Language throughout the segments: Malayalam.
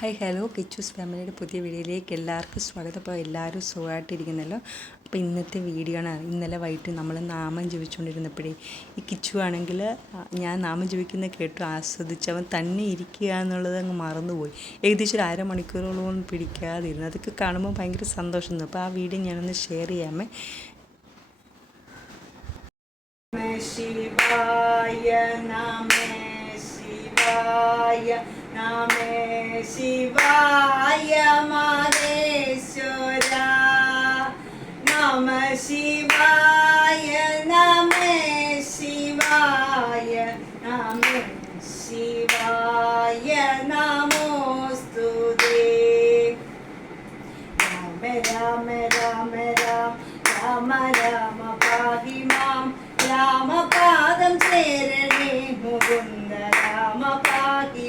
ഹായ് ഹലോ കിച്ചൂസ് ഫാമിലിയുടെ പുതിയ വീഡിയോയിലേക്ക് എല്ലാവർക്കും സ്വാഗതം. അപ്പോൾ എല്ലാവരും സുഖമായിട്ടിരിക്കുന്നല്ലോ? അപ്പോൾ ഇന്നത്തെ വീഡിയോ ആണ്. ഇന്നലെ വൈകിട്ട് നമ്മൾ നാമം ജപിച്ചുകൊണ്ടിരുന്നപ്പോഴേ ഈ കിച്ചു ആണെങ്കിൽ ഞാൻ നാമം ജപിക്കുന്ന കേട്ടു. ആസ്വദിച്ച് അവൻ തന്നെ ഇരിക്കുക എന്നുള്ളത് അങ്ങ് മറന്നുപോയി. ഏകദേശം ഒരു അരമണിക്കൂറോളം പിടിക്കാതിരുന്നു. അതൊക്കെ കാണുമ്പോൾ ഭയങ്കര സന്തോഷം തോന്നും. അപ്പോൾ ആ വീഡിയോ ഞാനൊന്ന് ഷെയർ ചെയ്യാമേ. ശിവായ നമേ ശിവായ. നമേ ശിവായ മഹേശ്വര. നമ ശിവായ നമേ ശിവായ നമേ ശിവായ നമോസ്തുതേ. രാമ രാമ രാമപാദം ചേരണേ മുകുന്ദ രാമ പാഹി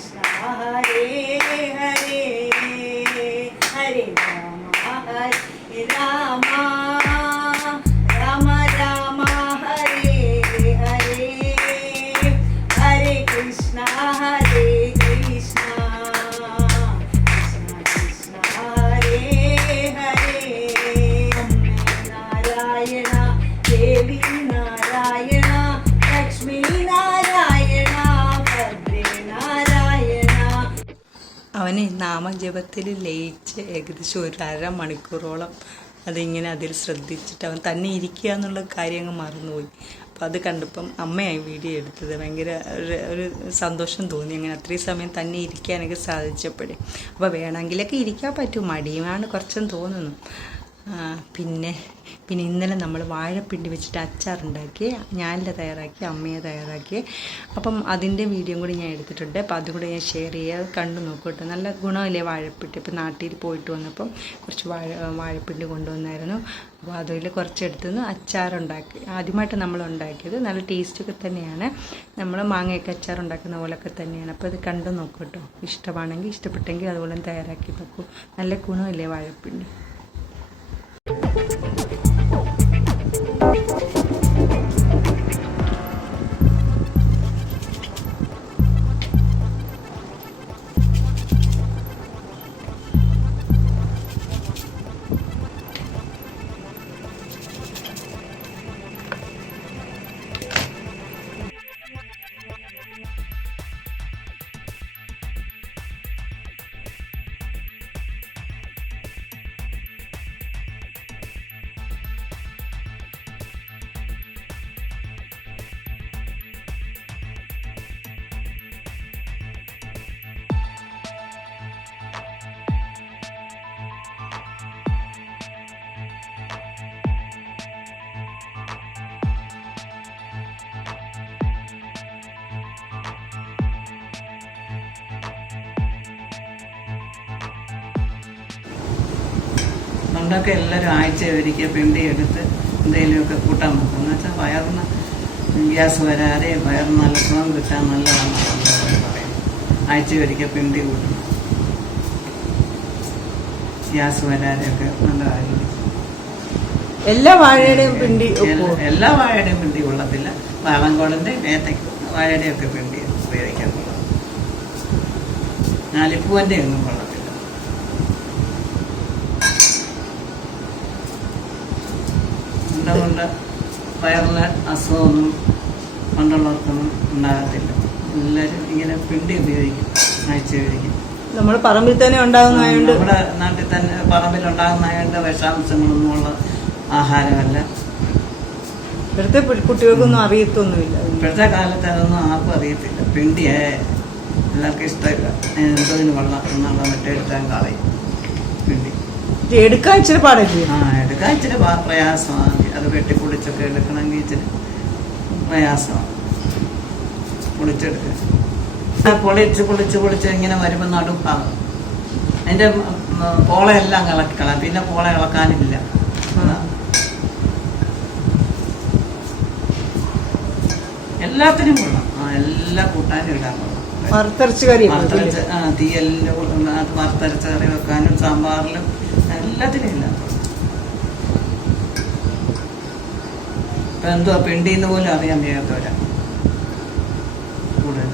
കൃഷ്ണ കൃഷ്ണ ഹരേ ഹരേ ഹരേ രാമ അവന് നാമജപത്തിൽ ലയിച്ച് ഏകദേശം ഒരു അര മണിക്കൂറോളം അതിങ്ങനെ അതിൽ ശ്രദ്ധിച്ചിട്ട് അവൻ തന്നെ ഇരിക്കുക എന്നുള്ള കാര്യം അങ്ങ് മറന്നുപോയി. അപ്പം അത് കണ്ടപ്പം അമ്മയായി വീഡിയോ എടുത്തത്. ഭയങ്കര ഒരു- സന്തോഷം തോന്നി. അങ്ങനെ അത്രയും സമയം തന്നെ ഇരിക്കാനൊക്കെ സാധിച്ചപ്പോഴേ. അപ്പോൾ വേണമെങ്കിലൊക്കെ ഇരിക്കാൻ പറ്റും. മടിയുമാണ് കുറച്ചെന്ന് തോന്നുന്നു. പിന്നെ പിന്നെ ഇന്നലെ നമ്മൾ വാഴപ്പിണ്ടി വെച്ചിട്ട് അച്ചാറുണ്ടാക്കി ഞാനിന്റെ തയ്യാറാക്കി അമ്മയെ തയ്യാറാക്കി. അപ്പം അതിന്റെ വീഡിയോ കൂടി ഞാൻ എടുത്തിട്ടുണ്ട്. അപ്പം അതുകൂടെ ഞാൻ ഷെയർ ചെയ്യുക കണ്ടു നോക്കട്ടെ നല്ല ഗുണമില്ലേ വാഴപ്പിണ്ടി. ഇപ്പം നാട്ടിൽ പോയിട്ട് വന്നപ്പം കുറച്ച് വാഴ വാഴപ്പിണ്ടി കൊണ്ടുവന്നായിരുന്നു. അപ്പോൾ അതിൽ കുറച്ചെടുത്തുനിന്ന് അച്ചാറുണ്ടാക്കി ആദ്യമായിട്ട് നമ്മൾ ഉണ്ടാക്കിയത് നല്ല ടേസ്റ്റൊക്കെ തന്നെയാണ്. നമ്മൾ മാങ്ങയൊക്കെ അച്ചാർ ഉണ്ടാക്കുന്ന പോലൊക്കെ തന്നെയാണ്. അപ്പോൾ ഇത് കണ്ടു നോക്കട്ടോ ഇഷ്ടമാണെങ്കിൽ ഇഷ്ടപ്പെട്ടെങ്കിൽ അതുപോലെ തയ്യാറാക്കി നോക്കൂ. നല്ല ഗുണമില്ലേ വാഴപ്പിണ്ടി. പണ്ടൊക്കെ എല്ലാവരും ആഴ്ച ഒരിക്കൽ പിണ്ടി എടുത്ത് എന്തെങ്കിലുമൊക്കെ കൂട്ടാൻ നോക്കും എന്ന് വെച്ചാൽ വയറിന് ഗ്യാസ് വരാതെ വയറിന് നല്ല സുഖം കിട്ടാൻ നല്ലതാണ് ആഴ്ച ഒരിക്കൽ പിണ്ടി കൂട്ടും. ഗ്യാസ് വരാതെയൊക്കെ നല്ലതായിരിക്കും എല്ലാ വാഴയുടെയും പിണ്ടി എല്ലാ- വാഴയുടെയും പിണ്ടി കൊള്ളത്തില്ല. വാളങ്കോടന്റെ ഏത്തക്ക വാഴയുടെയൊക്കെ പിണ്ടി ഉപയോഗിക്കാൻ കൊള്ളാം. നാലിപ്പൂവന്റെ ഒന്നും കൊള്ളത്തില്ല. ഉണ്ട വയറിലെ അസുഖമൊന്നും പണ്ടുള്ളവർക്കൊന്നും ഉണ്ടാകത്തില്ല. എല്ലാവരും ഇങ്ങനെ പിണ്ടി ഉപയോഗിക്കും ആഴ്ച ഉപയോഗിക്കും. നമ്മൾ പറമ്പിൽ തന്നെ ഉണ്ടാകുന്നതായോണ്ട് നമ്മുടെ നാട്ടിൽ തന്നെ പറമ്പിൽ ഉണ്ടാകുന്നതായതുകൊണ്ട് വിഷാംശങ്ങളൊന്നും ഉള്ള ആഹാരമല്ല പി- കുട്ടികൾക്കൊന്നും അറിയത്തൊന്നുമില്ല. ഇപ്പോഴത്തെ കാലത്ത് അതൊന്നും ആർക്കും അറിയത്തില്ല. പിണ്ടിയെ. എല്ലാവർക്കും ഇഷ്ടമില്ല. എന്തോതിന് കൊള്ളാം എന്നുള്ള മറ്റേ എടുക്കാൻ കളയും. പിണ്ടി. എടുക്കാൻ ഇച്ചിരി പാടല്ലേ? ആ എടുക്കാൻ ഇച്ചിരി പ്രയാസമാണ്. അത് വെട്ടിപ്പൊളിച്ചൊക്കെ പൊളിച്ചൊക്കെ എടുക്കണമെങ്കിൽ ഇച്ചിരി പ്രയാസമാണ്. പൊളിച്ചെടുക്കുക ആ പൊളിച്ച് പൊളിച്ച് പൊളിച്ച് ഇങ്ങനെ വരുമ്പോൾ നടുപ്പാണ് അതിന്റെ പോളയെല്ലാം ഇളക്കിക്കളാം പിന്നെ പോള ഇളക്കാനില്ല. എല്ലാത്തിനും കൊള്ളാം. ആ എല്ലാ കൂട്ടാനും ഇടാൻ കൊള്ളാം. വറുത്തരച്ച് കറി വറുത്തരച്ച് ആ തീയെല്ലാം അത് വറുത്തരച്ച കറി വെക്കാനും സാമ്പാറിലും എല്ലാത്തിനും ഇല്ല ഇപ്പൊ എന്തുവാ പിണ്ടിന്ന് പോലും അറിയാൻ വയ്യാത്തവരാ. കൂടുതൽ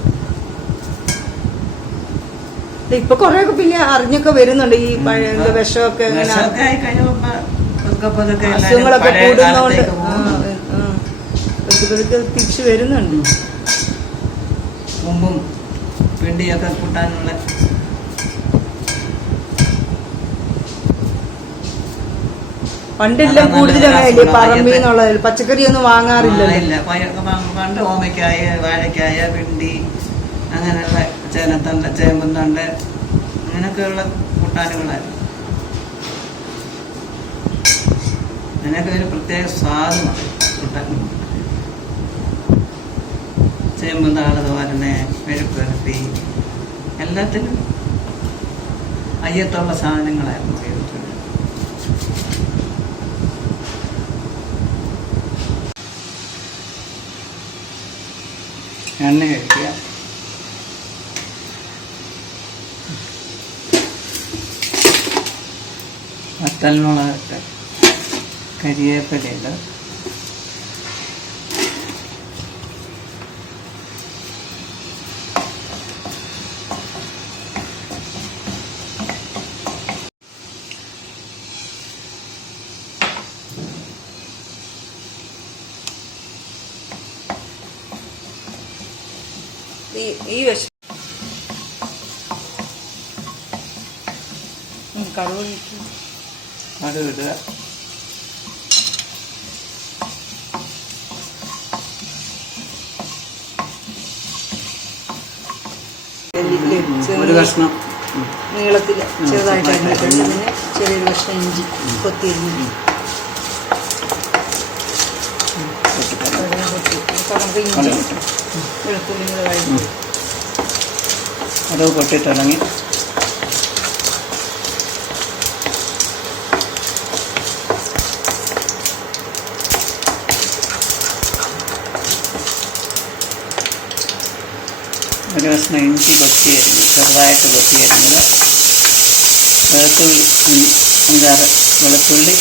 ഇപ്പൊ കൊറേ പിന്നെ അറിഞ്ഞൊക്കെ വരുന്നുണ്ട് ഈ പഴയ വിഷമൊക്കെ അസുഖങ്ങളൊക്കെ കൂടുന്നോണ്ട് പതുക്കെ തിരിച്ചു വരുന്നുണ്ട്. മുമ്പും പിണ്ടിയൊക്കെ കൂട്ടാനുള്ള പണ്ടെല്ലാം കൂടുതലായി കൂടുതലും പറമ്പിൽ നിന്നുള്ള പച്ചക്കറി ഒന്നും വാങ്ങാറില്ല പണ്ട് ഓമയ്ക്കായ വാഴക്കായ പിണ്ടി അങ്ങനെയുള്ള ചേനത്തണ്ട് ചേമ്പും തണ്ട് അങ്ങനെയൊക്കെയുള്ള കൂട്ടാനുകളായിരുന്നു. അതിനൊക്കെ ഒരു പ്രത്യേക സ്വാദമാണ് കൂട്ടാൻ ചേമ്പും താൾ തോരനെ മെഴുക്ക് വരട്ടി എല്ലാത്തിനും അയ്യത്തുള്ള സാധനങ്ങളായിരുന്നു. എണ്ണ കഴിക്കുക വത്തൽമുളക് കരിവേപ്പിലയിൽ ഈ വിഷം. ഒരു കഷ്ണം. നീളത്തിൽ ചെറുതായിട്ട് ചെറിയൊരു കഷ്ണം ഇഞ്ചി കൊത്തിയരിഞ്ഞു നമുക്ക് ഇഞ്ചി വഴറ്റി ഒരു ഇഞ്ചി കൊത്തിയായിരുന്നു ചെറുതായിട്ട് കൊത്തിയായിരുന്നത് വെളുത്തുള്ളി അഞ്ച് അഞ്ചാറ് വെളുത്തുള്ളി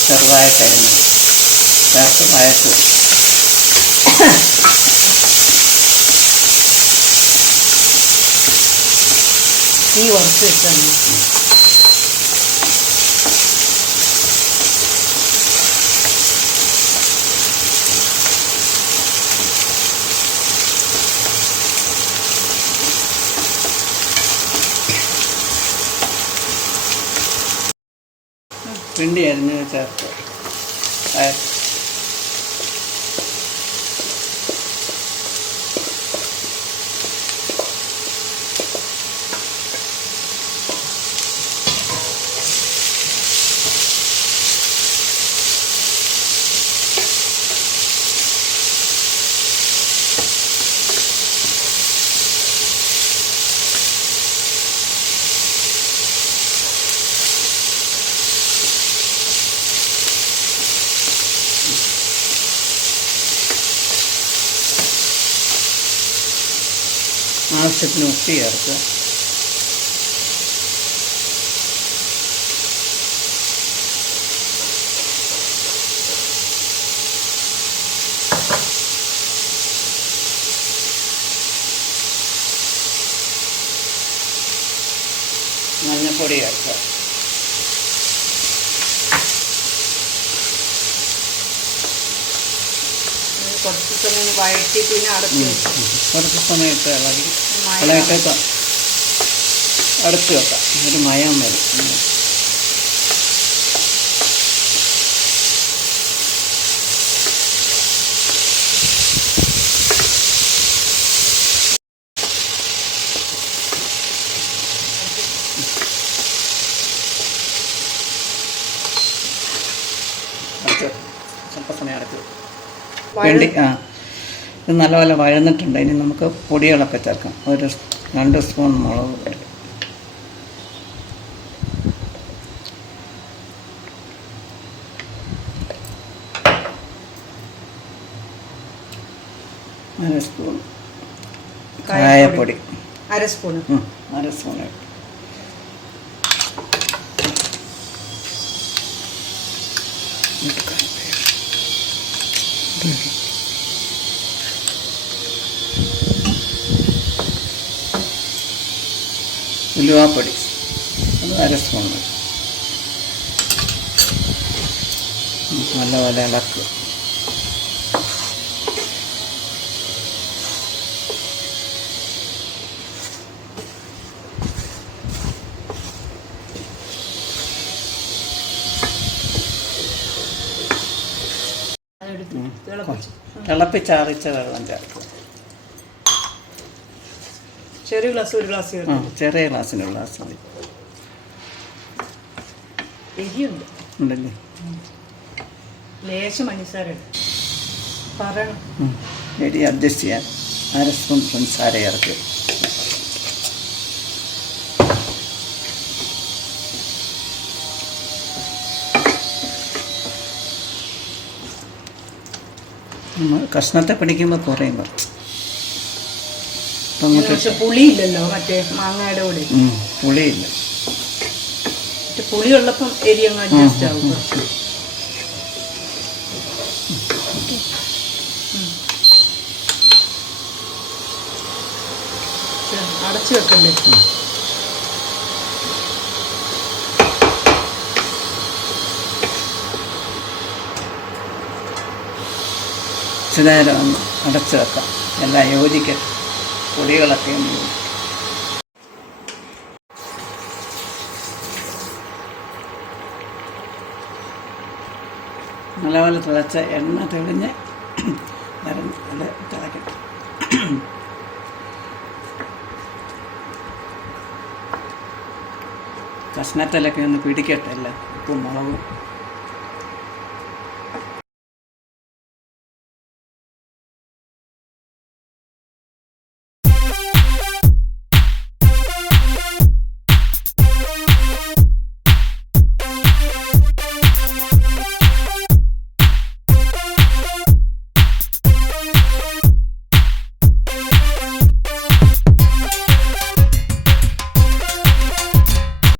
ചെറുതായിട്ട് അരിഞ്ഞത് ചേർത്ത് വഴറ്റുക തീ ഉറച്ച് വെച്ചാൽ പിണ്ടി അരിഞ്ഞ് ചേർത്ത് വഴറ്റുക ആവശ്യത്തിന് ഉപ്പ് ചേർക്കുക. മഞ്ഞപ്പൊടി ചേർക്കുക. കുറച്ച് സമയം വഴറ്റി പിന്നെ അടച്ചു കുറച്ച് സമയത്ത് ഇളകി. അളയൊക്കെ അടച്ചു വെക്കാം. ഒരു മയം വരും വേണ്ടി വെണ്ടി ആ. ഇത് നല്ലപോലെ വഴന്നിട്ടുണ്ട്. ഇനി നമുക്ക് പൊടികളൊക്കെ ചേർക്കാം. ഒരു രണ്ട് സ്പൂൺ മുളക് പൊടി. അര സ്പൂൺ. കായപ്പൊടി. അര സ്പൂൺ. അര സ്പൂൺ. ഇട്ടു. ഇത് കായപ്പൊടി. ഉലുവാപ്പൊടി അത് അര സ്പൂൺ മതി. നല്ലപോലെ ഇളക്കുക. തിളപ്പിച്ചാറിച്ച വെള്ളം ചേർക്കുക ചെറിയ ഗ്ലാസ് ഒരു ഗ്ലാസ് ആ ചെറിയ ഗ്ലാസ്സിനുള്ള ഗ്ലാസ് മതി. എരിയുണ്ട്. ഉണ്ടല്ലേ? ലേശം പറയണം. എരി അഡ്ജസ്റ്റ് ചെയ്യാൻ അര സ്പൂൺ പഞ്ചസാര ഇറക്കി നമ്മൾ കഷ്ണത്തെ പിടിക്കുമ്പോൾ കുറയും കുറച്ച്. പക്ഷെ പുളിയില്ലല്ലോ മറ്റേ മാങ്ങയുടെ കൂടെ. പുളിയില്ല. മറ്റേ പുളിയുള്ളപ്പം എരി അങ്ങ് അഡ്ജസ്റ്റ് ആവും. അടച്ചു വെക്കണ്ടേ? ഒന്ന് അടച്ചു വെക്കാം. എല്ലാം യോജിക്കട്ടെ. പൊടികളൊക്കെ ഒന്ന് പോലെ തിളച്ച എണ്ണ തെളിഞ്ഞ് വരും അത് തിളക്കട്ടെ കഷ്ണത്തിലൊക്കെ ഒന്ന് പിടിക്കട്ടെ എല്ലാം ഉപ്പും മുളകും.